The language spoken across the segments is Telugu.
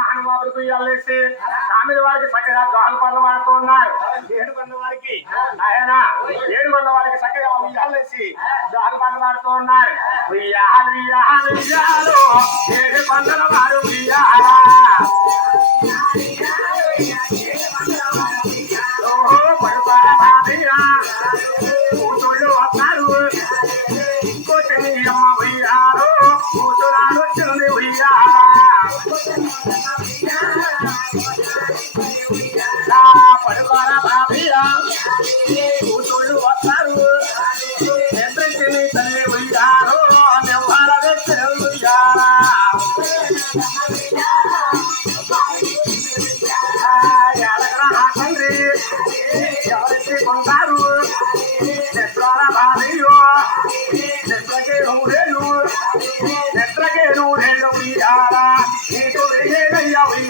మహానుభావులకు ఇవ్వాలేసి సామిల వారికి చక్కగా దోహల పనులు వాడుతూ ఉన్నారు ఏడు పనుల వారికి ఆయన ఏడు పనుల వారికి చక్కగా ఇవ్వాలేసి దోహల పనులు వాడుతూ ఉన్నారు ఉయ్యాలు ఉయ్యాలు ఉయ్యాలు ఏడు పనుల వారు పడుకోర బాబీరా కూతుళ్ళు వస్తారు ఎదురికి మీ తల్లి ఉయ్యారు నెవ్వాల వ్యక్తి తండ్రి ఎవరికి కొంటారు నెట్లకే నూరేళ్ళు నెట్లకే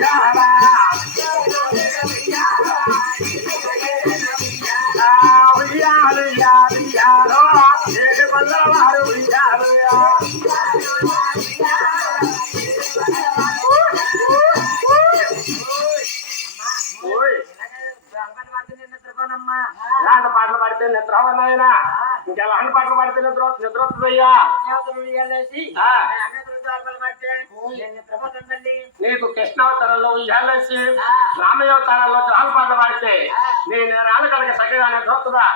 ఏదయ్యా ఉయ్యాలా ఉయ్యాలు ఉయ్యాలు ఉయ్యాలో ఏడు ఇంకా ఎలాంటి పాటలు పడితే నిద్ర ఇంకెలాంటి పాటలు నిద్ర నిద్ర వస్తుందయ్యా నీకు కృష్ణావతారంలో ఉయ్యాలేసి రామయ్యవతారంలో పాటలు పాడితే నీ నేరాలు కనుక చక్కగా నిద్ర వస్తుందా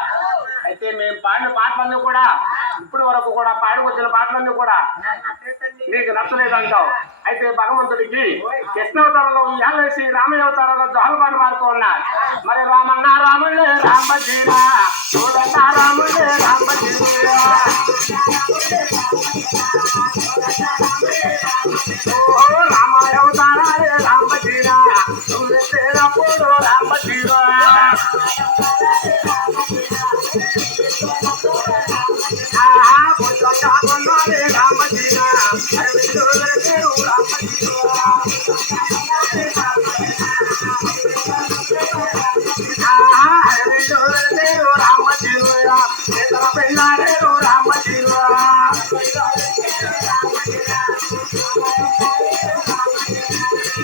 అయితే మేము పాడిన పాటలన్నీ కూడా ఇప్పటి వరకు కూడా పాడుకొచ్చిన పాటలన్నీ కూడా నీకు నచ్చలేదు అంటావు. అయితే భగవంతుడికి కృష్ణావతారంలో ఉయ్యాలేసి రామయ్యవతారంలో పాటలు పాడుతూ ఉన్నారు మరి రామన్న రాముడే రామజీరా చూడన్న రాముడే రామజీరా. I'm